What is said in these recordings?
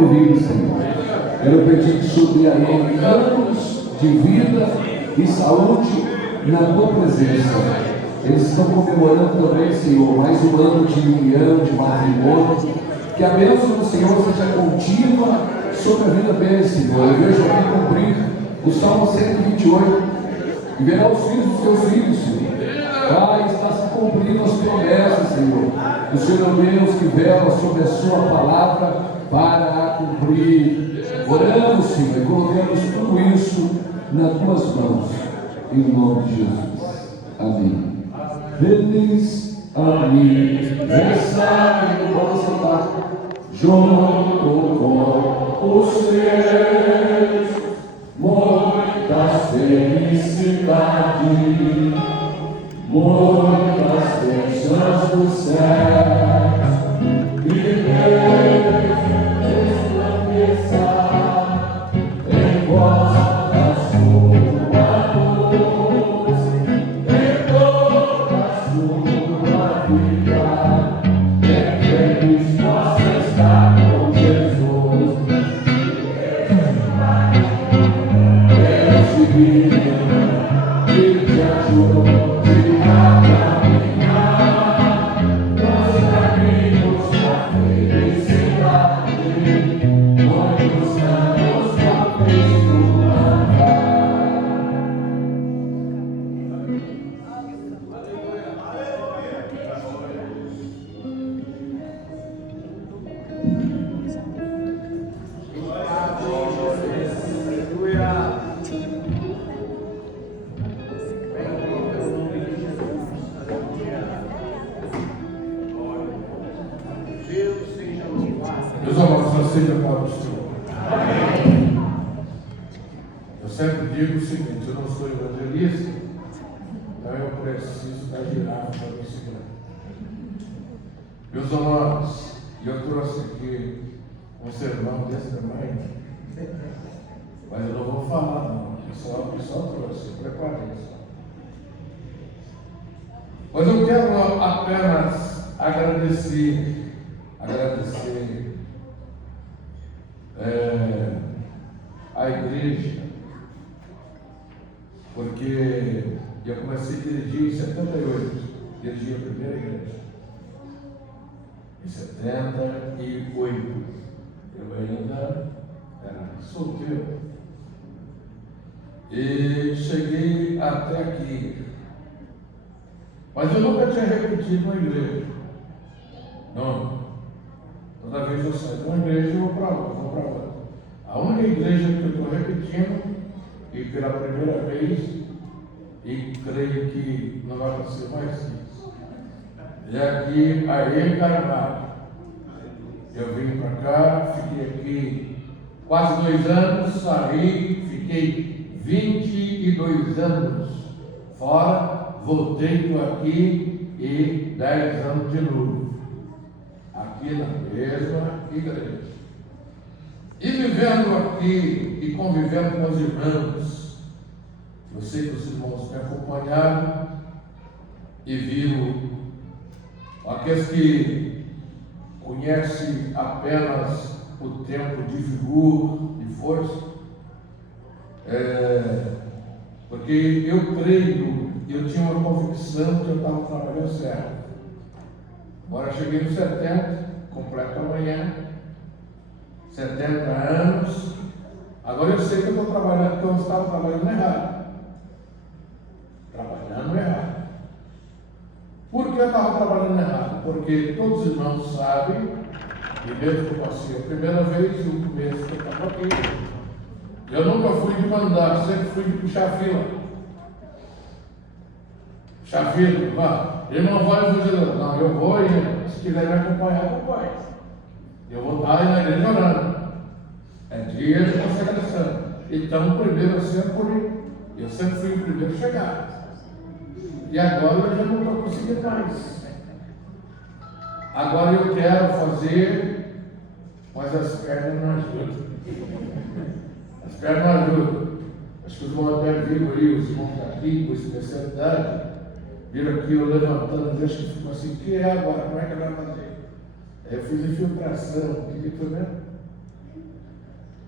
de vida, Senhor. Quero pedir sobre a ele anos de vida e saúde na tua presença. Eles estão comemorando também, Senhor, mais um ano de união, de matrimônio. Que a bênção do Senhor seja contínua sobre a vida deles, Senhor. Eu vejo aqui cumprir o Salmo 128. E verá os filhos dos teus filhos, Senhor. Pai, está se cumprindo as promessas, Senhor. O Senhor é o Deus que vela sobre a sua palavra para a cumprir. Oramos, Senhor, e colocamos tudo isso nas tuas mãos. Em nome de Jesus. Amém. Feliz aniversário, vamos cantar junto com os teus, muitas felicidades, muitas bênçãos do céu, e Deus resplandeça em vós a sua luz, em toda a sua vida, é feliz possa estar com Jesus. Deus te guia e te ajuda. Seja para o Senhor. Amém. Eu sempre digo o seguinte: eu não sou evangelista, então eu preciso da girafa para me segurar. Meus amados, eu trouxe aqui um sermão desse tamanho, mas eu não vou falar, não. Eu só trouxe, eu preparei só. Mas eu quero apenas agradecer a igreja, porque eu comecei a dirigir em 78, dirigi a primeira igreja em 78, eu ainda era solteiro e cheguei até aqui, mas eu nunca tinha repetido uma igreja, não. Toda vez eu saio de uma igreja, eu vou para outra. A única igreja que eu estou repetindo, e pela primeira vez, e creio que não vai acontecer mais isso, é aqui a Carvalho. Eu vim para cá, fiquei aqui quase 2 anos, saí, fiquei 22 anos fora, voltei, estou aqui e 10 anos de novo. Aqui na mesma igreja. E vivendo aqui e convivendo com os irmãos, eu sei que os irmãos me acompanharam e viram aqueles que conhecem apenas o tempo de vigor, de força, porque eu creio, eu tinha uma convicção que eu estava trabalhando certo. Agora cheguei nos 70, completo amanhã, 70 anos. Agora eu sei que eu estou trabalhando, porque eu estava trabalhando errado. Por que eu estava trabalhando errado? Porque todos os irmãos sabem, e mesmo que eu passei a primeira vez, o começo que eu estava aqui, eu nunca fui de mandar, sempre fui de puxar fila. Puxar fila, vá. Ele não vai evangelizar. Não, eu vou e se quiser me acompanhar, acompanhe. Eu vou estar aí na igreja orando. É dia de consagração. Então, primeiro eu sempre fui o primeiro a chegar. E agora eu já não estou conseguindo mais. Agora eu quero fazer, mas as pernas não ajudam. As pernas não ajudam. Acho que os irmãos devem vir aí, os irmãos aqui com especialidade. Viram aqui eu levantando, Deus que ficou assim, o que é agora? Como é que vai fazer? Aí eu fiz infiltração, o que foi mesmo?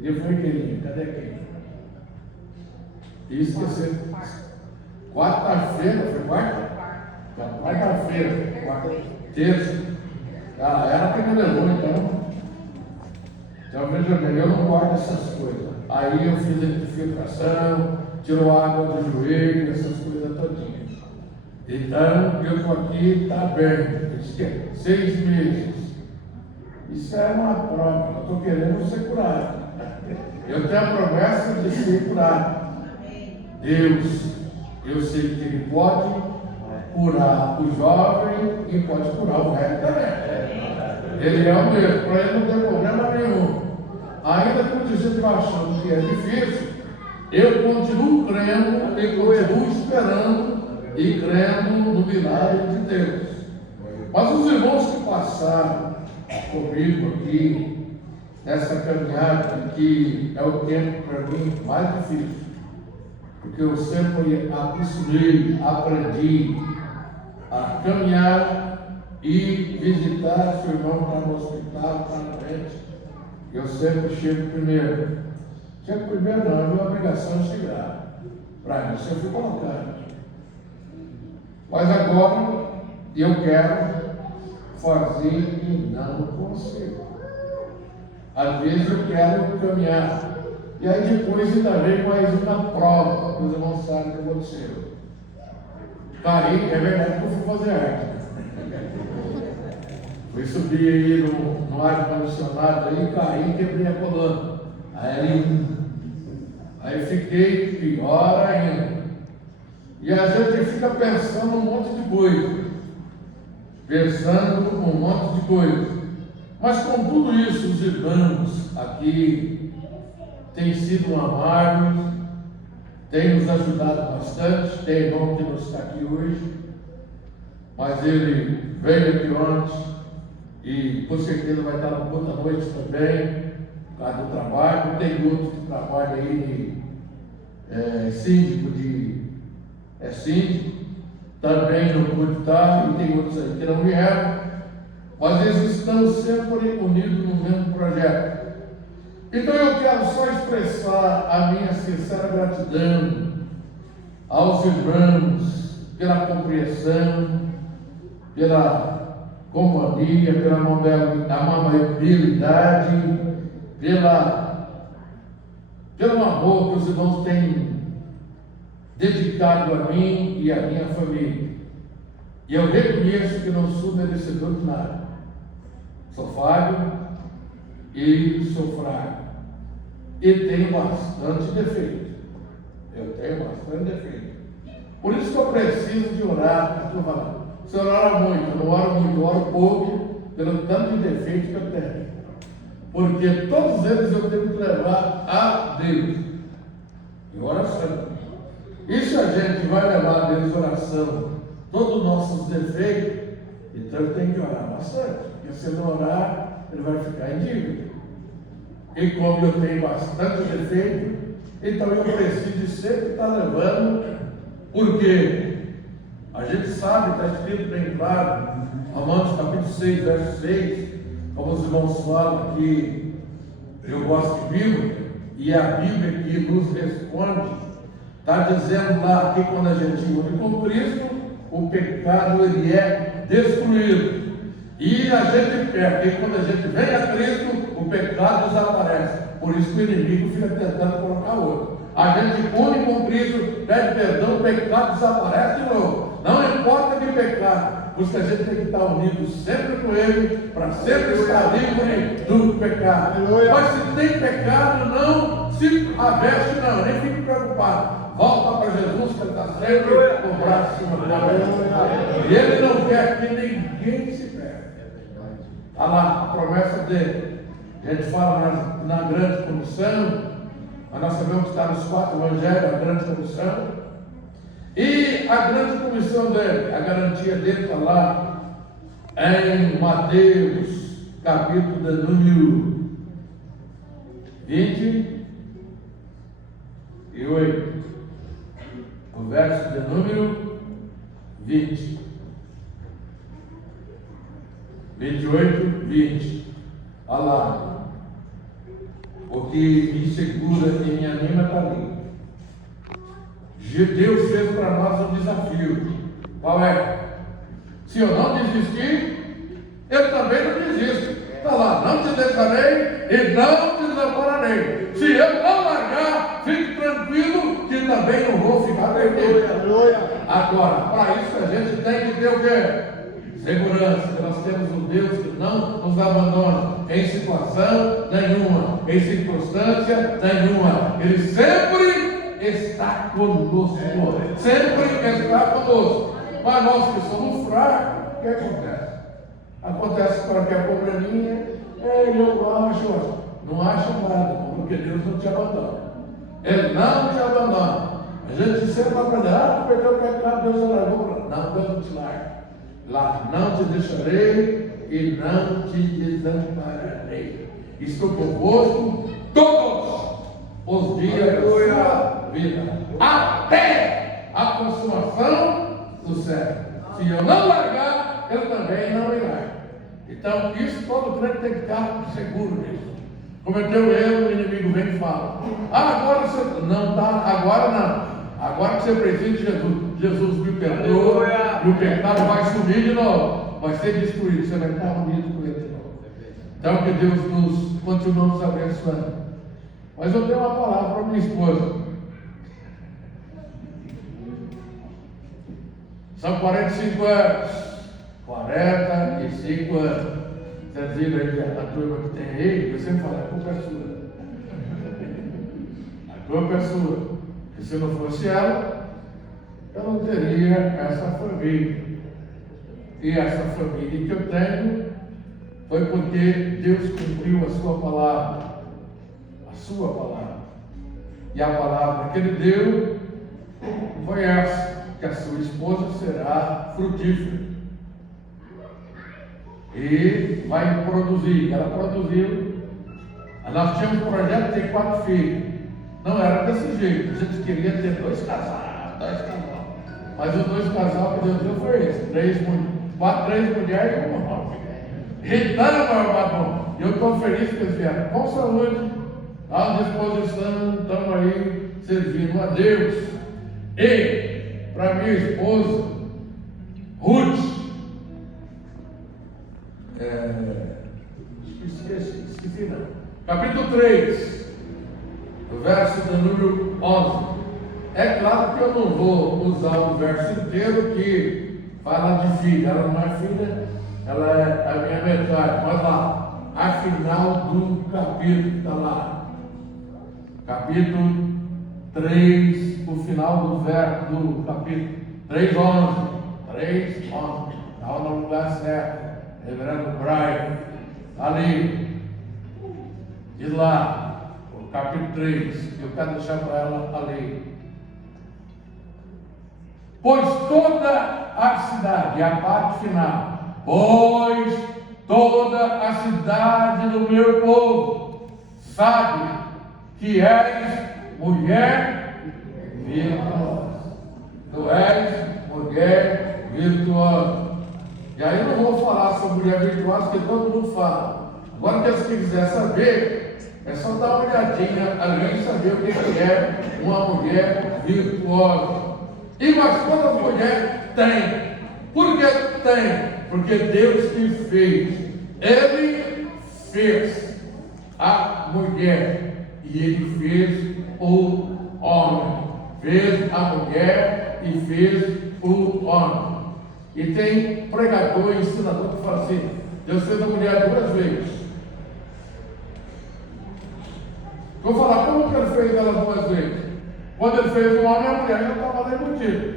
Ele foi quem? Cadê quem? Esqueceu. Quarta-feira, foi quarta? Quarta-feira, terça. Ah, ela que me levou, então. Então, veja bem, eu não guardo essas coisas. Aí eu fiz a infiltração, tirou água do joelho, essas coisas todinhas. Então, eu estou aqui, está bem. 6 meses. Isso é uma prova. Eu estou querendo ser curado. Eu tenho a promessa de ser curado. Deus, eu sei que Ele pode curar o jovem e pode curar o velho também. Ele é o mesmo, para Ele não tem problema nenhum. Ainda que você esteja achando que é difícil, eu continuo crendo e continuo esperando e crendo no milagre de Deus. Mas os irmãos que passaram comigo aqui, nessa caminhada, que é o tempo para mim mais difícil, porque eu sempre acostumei, aprendi a caminhar e visitar seu irmão que está no hospital, está na frente. Eu sempre chego primeiro. Chego primeiro não, é minha obrigação de chegar. Para isso eu fui colocado. Mas agora eu quero fazer e não consigo. Às vezes eu quero caminhar. E aí depois ainda vem mais uma prova, que os irmãos sabem o que aconteceu. Caí, é verdade que eu fui fazer arte. Fui subir aí no ar-condicionado aí, caí e quebrei a coluna. Aí fiquei pior ainda. E a gente fica pensando um monte de coisa. Pensando um monte de coisa. Mas com tudo isso, os irmãos aqui têm sido amáveis, têm nos ajudado bastante. Tem irmão que não está aqui hoje, mas ele veio aqui ontem e com certeza vai estar no culto à noite também, por causa do trabalho. Tem outro que trabalha aí de síndico, também não pôde estar, e tem outros aí que não vieram, mas eles estão sempre unidos no mesmo projeto. Então eu quero só expressar a minha sincera gratidão aos irmãos pela compreensão, pela companhia, pela amabilidade, pelo amor que os irmãos têm dedicado a mim e a minha família. E eu reconheço que não sou merecedor de nada. Sou falho e sou fraco. E tenho bastante defeito. Eu tenho bastante defeito. Por isso que eu preciso de orar. Estou falando. Se eu oro muito, eu não oro muito, eu oro pouco, pelo tanto de defeito que eu tenho. Porque todos eles eu tenho que levar a Deus. E oração. E se a gente vai levar a Deus oração, todos os nossos defeitos, então ele tem que orar bastante. Porque se ele não orar, ele vai ficar em dívida. E como eu tenho bastante defeito, então eu preciso sempre estar levando, porque a gente sabe, está escrito bem claro, Romanos capítulo 6, verso 6, como os irmãos falam que eu gosto de Bíblia, e é a Bíblia que nos responde. Está dizendo lá que quando a gente une com Cristo, o pecado ele é destruído. E a gente perde, e quando a gente vem a Cristo, o pecado desaparece. Por isso que o inimigo fica tentando colocar outro. A gente une com Cristo, pede perdão, o pecado desaparece de novo. Não importa que pecado, porque a gente tem que estar unido sempre com Ele, para sempre estar livre do pecado. Mas se tem pecado, não se aveste, não, nem fique preocupado. Volta para Jesus, que Ele está sempre com o braço em cima do braço. E Ele não quer que ninguém se perca. Olha lá, a promessa dele. A gente fala na grande comissão, mas nós sabemos que está nos 4 evangelhos, a grande comissão. E a grande comissão dele, a garantia dele está lá em Mateus, capítulo de número 28. O verso de número 20. 28, 20. Olha lá. o que me segura e me anima está ali. Deus fez para nós um desafio. Qual é? Se eu não desistir, eu também não desisto. Está lá, não te deixarei e não te desampararei. Se eu não largar, fique tranquilo que também não vou ficar perdido. Agora, para isso a gente tem que ter o quê? Segurança, que nós temos um Deus que não nos abandona em situação nenhuma, em circunstância nenhuma. Ele sempre está conosco, sempre está conosco. Mas nós que somos fracos, o que acontece? Acontece qualquer probleminha, eu acho, não acha nada, porque Deus não te abandona. Ele não te abandona. A gente sempre vai aprender, porque o pecado Deus largou. Não, Deus não te larga. Lá, não te deixarei e não te desampararei. Estou convosco todos os dias da sua vida, até a consumação do século. Se eu não largar, eu também não me largo. Então, isso todo crente tem que estar seguro disso. Cometeu erro, o inimigo vem e fala: agora você não está, agora não. Agora que você precisa de Jesus, Jesus me perdoa, e o pecado vai sumir de novo, vai ser destruído, você vai estar unido com ele de novo. Então, que Deus nos continue nos abençoando. Mas eu tenho uma palavra para minha esposa. São 45 anos. 45 anos. Vocês viram aí a turma que tem aí? Eu sempre falo, a culpa é sua. A culpa é sua. E se não fosse ela, eu não teria essa família. E essa família que eu tenho foi porque Deus cumpriu a sua palavra. A sua palavra. E a palavra que Ele deu foi essa: que a sua esposa será frutífera. E vai produzir. Ela produziu. Nós tínhamos um projeto de ter 4 filhos. Não era desse jeito. A gente queria ter 2 casais. Mas os 2 casais que Deus deu foi esse: 3 mulheres e 1 homem. Então, meu irmão, eu estou feliz que eles vieram com saúde, à disposição, estamos aí servindo a Deus. E para minha esposa, Ruth, esqueci não. Capítulo 3, verso de número 11. É claro que eu não vou usar o verso inteiro que fala de filha. Ela não é filha, ela é a minha metade. Mas lá, a final do capítulo, está lá. Capítulo 3, o final do verso do capítulo 3:11. 3:11. Está no lugar certo. Reverendo Brian, ali, diz lá, o capítulo 3, eu quero deixar para ela ali. Pois toda a cidade, a parte final, pois toda a cidade do meu povo sabe que és mulher virtuosa. Tu és mulher virtuosa. E aí eu não vou falar sobre mulher virtuosa, porque todo mundo fala. Agora, se você quiser saber, é só dar uma olhadinha ali e saber o que é uma mulher virtuosa. E mas quando a mulher tem. Por que tem? Porque Deus que fez. Ele fez a mulher e Ele fez o homem. Fez a mulher e fez o homem. E tem pregador e ensinador que fala assim: Deus fez a mulher 2 vezes. Vou falar, como que Ele fez ela 2 vezes? Quando Ele fez o homem e a mulher, já estava lá embutido.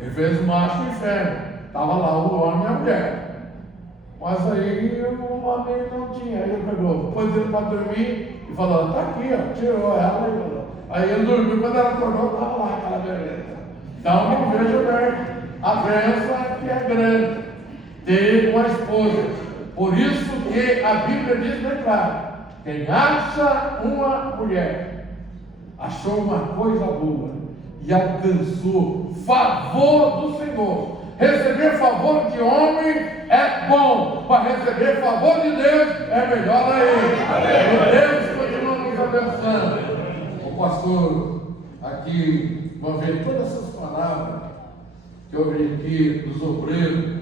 Ele fez o macho e fêmea. Estava lá o homem e a mulher. Mas aí o homem não tinha. Aí ele pegou, pôs ele para dormir e falou: está aqui, ó. Tirou ela e falou. Aí ele dormiu, quando ela acordou, estava lá aquela beleza. Então não veja bem a bênção que é grande ter uma esposa. Por isso que a Bíblia diz bem claro: quem acha uma mulher, achou uma coisa boa e alcançou favor do Senhor. Receber favor de homem é bom, mas receber favor de Deus é melhor ainda. pastor aqui, vão ver todas essas palavras que eu vi aqui dos obreiros,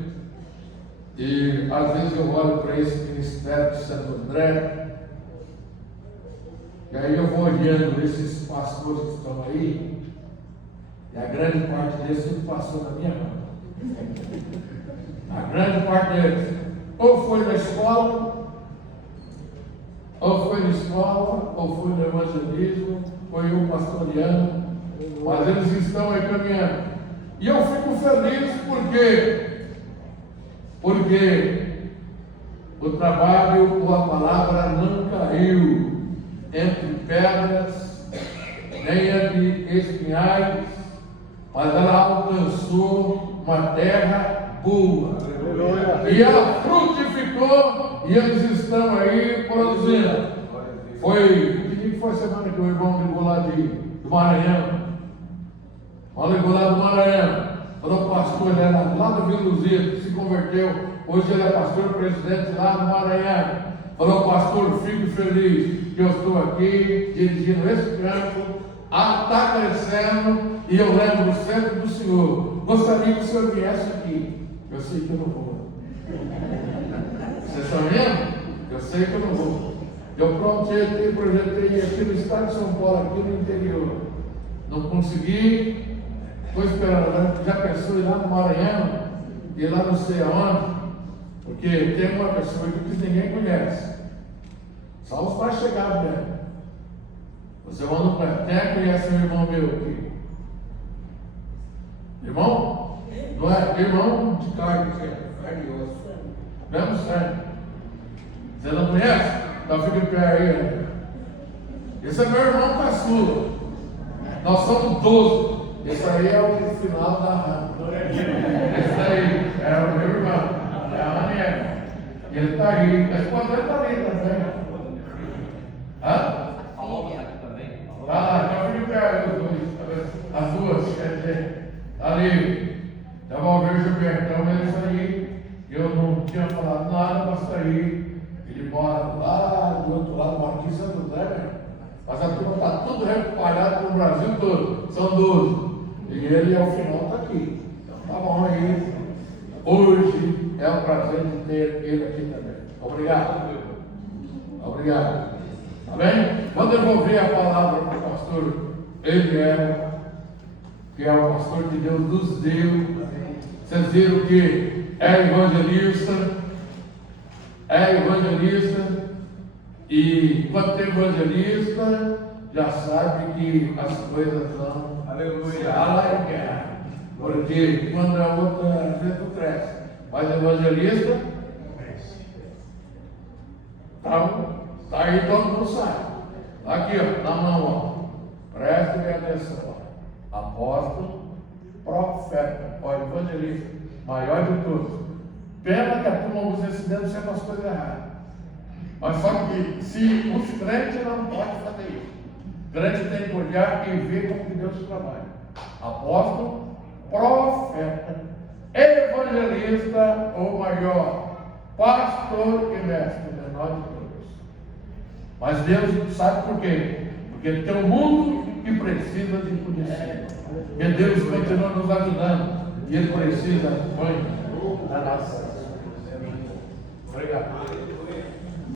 e às vezes eu olho para esse ministério de Santo André, e aí eu vou olhando esses pastores que estão aí, e a grande parte deles tudo passou na minha mão. A grande parte deles ou foi na escola, ou foi no evangelismo, foi eu pastoreando, mas eles estão aí caminhando. E eu fico feliz porque o trabalho ou a palavra não caiu entre pedras, nem entre espinhais, mas ela alcançou uma terra boa. E ela frutificou e eles estão aí produzindo. Foi semana que o irmão ligou lá do Maranhão. Ligou lá do Maranhão. Falou, pastor, ele era lá do Vila Luzia, se converteu. Hoje ele é pastor presidente lá do Maranhão. Falou, pastor, fico feliz que eu estou aqui dirigindo esse campo. Está crescendo e eu lembro sempre do Senhor. Gostaria que o Senhor viesse aqui. Eu sei que eu não vou. Vocês estão vendo? Eu sei que eu não vou. Eu projetei aqui no estado de São Paulo, aqui no interior. Não consegui. Estou esperando. Já pensou em ir lá no Maranhão? Ir lá não sei aonde? Porque tem uma pessoa aqui que ninguém conhece. Só os mais chegados mesmo. Você manda para quem conhece um irmão meu aqui? Irmão? Não é? Irmão de carne, carne e osso. Mesmo sangue. Você não conhece? Então fica em pé aí. Né? Esse é meu irmão caçula. Nós somos 12. Esse aí é o final da rama. Esse aí é o meu irmão. É a Aniel. Ele está aí. A esposa dele está ali também. Hã? Então fica em pé aí os dois. As duas, quer dizer, ali. Então vamos ver o Gilbertão, ele saiu. Eu não tinha falado nada para sair. Ele mora lá do outro lado, mora aqui em Santo André, mas a turma está tudo reparado no Brasil todo. São 12. E ele ao final está aqui. Então tá bom aí. Hoje é um prazer de ter ele aqui também. Obrigado. Obrigado. Tá bem? Vou devolver a palavra para o pastor Eliel, que é o pastor que Deus nos deu. Vocês viram que é evangelista, e quando tem evangelista, já sabe que as coisas não. Aleluia! Porque quando a outra, a gente não cresce. Mas evangelista, então, tá aí todo mundo sabe. Aqui, ó, na mão, ó. Prestem atenção. Apóstolo, profeta, ó, evangelista, maior de todos. Pena que a turma usa esse dedo sendo as coisas erradas. Mas só que se os crentes não podem fazer isso. O crente tem que olhar e ver como que Deus trabalha. Apóstolo, profeta, evangelista ou maior, pastor e mestre, menor de todos. Mas Deus sabe por quê? Porque tem um mundo que precisa de conhecimento. E Deus continua nos ajudando. E Ele precisa, mãe, da nação. Obrigado.